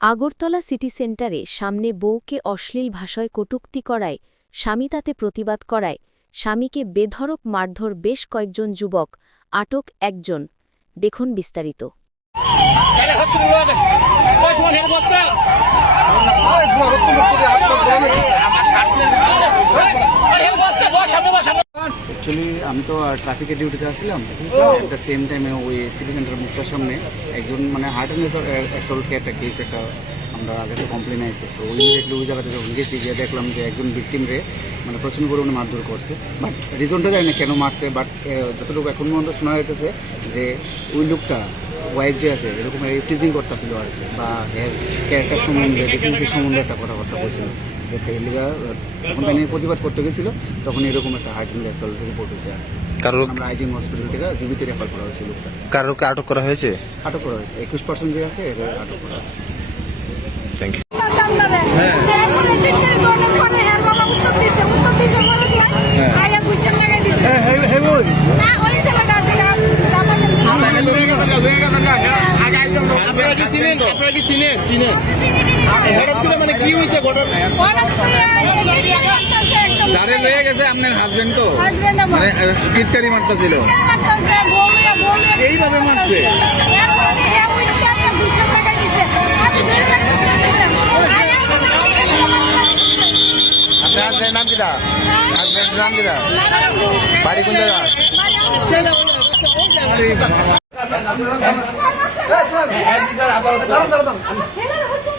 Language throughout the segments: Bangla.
আগরতলা সিটি সেন্টারে সামনে বউকে অশ্লীল ভাষায় কটুক্তি করায়, স্বামী তাতে প্রতিবাদ করায়, স্বামীকে বেধরক মারধর বেশ কয়েকজন যুবক, আটক একজন। দেখুন বিস্তারিত আরে হাত তুলে লওয়া দেখ বস মন হেড বস না আমার শ্বাস নিয়ে আরে হেড বস না বস সামনে বস সামনে অ্যাকচুয়ালি আমি তো ট্রাফিকের ডিউটিতে আসছিলাম। দ্য সেম টাইমে ওই সিটি সেন্টার মুখটার সামনে একজন মানে হার্ট অ্যান্ড অ্যাসল্টকে একটা কেস একটা আমরা আগে তো কমপ্লেন আছে তো ওই ইমিডিয়েটলি ওই জায়গাতে যখন গেছি গিয়ে দেখলাম যে একজন ভিকটিম রে মানে প্রচণ্ড পরিমাণে মারধর করছে। বাট রিজনটা জানি না কেন মারছে বাট যতটুকু এখন পর্যন্ত শোনা যাইতেছে যে ওই লোকটা ওয়াইফ যে আছে এরকম টিজিং করতেছিল আর কি বা ক্যারেক্টার সম্বন্ধে সম্বন্ধে একটা কথাবার্তা বলছিল। যেটা এলিগা যখন তাই নিয়ে প্রতিবাদ করতে গেছিল তখন এরকম একটা হার্ট অ্যান্ড অ্যাসল্ট রিপোর্ট হয়েছে। আর কি। কারোর আমরা আইজিএম হসপিটাল থেকে জীবিত রেফার করা হয়েছে লোকটা। কারোরকে আটক করা হয়েছে? আটক করা হয়েছে। একুশ পার্সেন্ট যে আছে আটক করা হয়েছে। থ্যাংক ইউ আপনারা কি চিনেন? আপনারা কি চিনেন? চিনেন। হঠাৎ করে মানে কি হয়েছে ঘটনা যারে লয়ে গেছে আপনার হাজবেন্ড তো মানে টিটকারি মারতেছিল এইভাবে মারছে? আপনার হাজবেন্ডের নাম কিটা হাজবেন্ডের নাম কিটা বাড়ি কোন জায়গা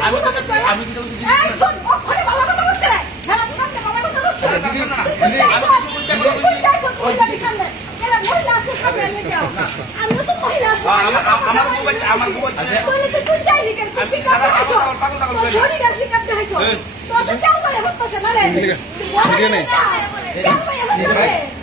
আচ্ছা হ্যাঁ উঠলে লাগে ইয়ে আমি কি বলছি আমিও তো মহিলা আমার আমার মোবাইল আমার মোবাইল বলে তো তুই যাইলি কেন? তুই কি করতে আইছো তোর শরীর আছে কাটতে আইছো তো তো চাল করে হচ্ছে না রে? ভিডিও নেই। চাল করে